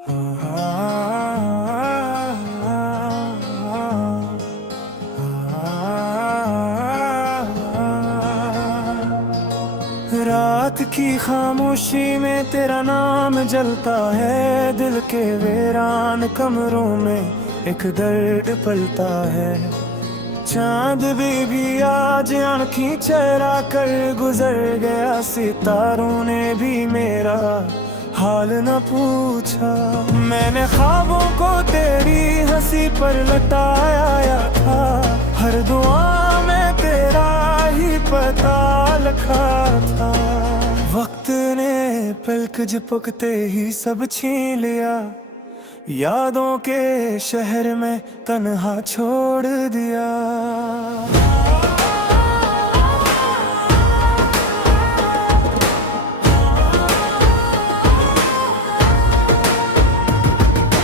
रात की खामोशी में तेरा नाम जलता है, दिल के वीरान कमरों में एक दर्द पलता है। चांद भी आज आँखें चरा कर गुजर गया, सितारों ने भी मेरा हाल न पूछा। मैंने ख्वाबों को तेरी हंसी पर लटाया था, हर दुआ में तेरा ही पता लिखा था। वक्त ने पलक झपकते ही सब छीन लिया, यादों के शहर में तन्हा छोड़ दिया।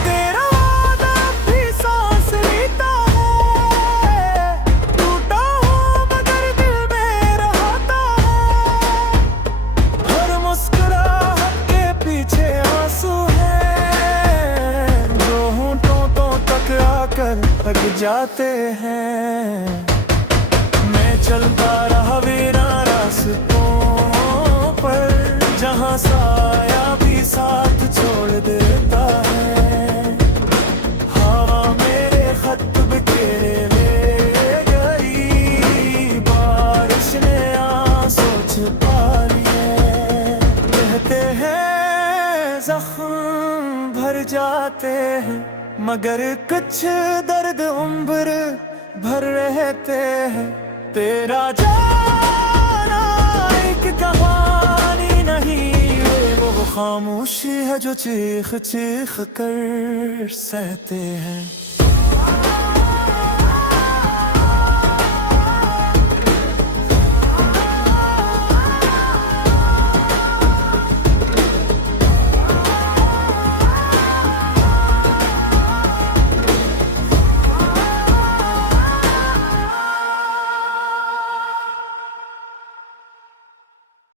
तेरा वादा भी सांस लेता है, टूटा हूँ मगर दिल में रहता है। हर मुस्कुराहट के पीछे आंसू थक जाते हैं। मैं चलता रहा वीरान रास्तों पर, जहाँ साया भी साथ छोड़ देता है। हवा मेरे खत बिखेरे ले गई, बारिश ने आंसू छुपा लिए। कहते हैं जख्म भर जाते हैं, मगर कुछ दर्द उम्र भर रहते हैं। तेरा जाना एक कहानी नहीं, वो खामोशी है जो चीख चीख कर सहते हैं।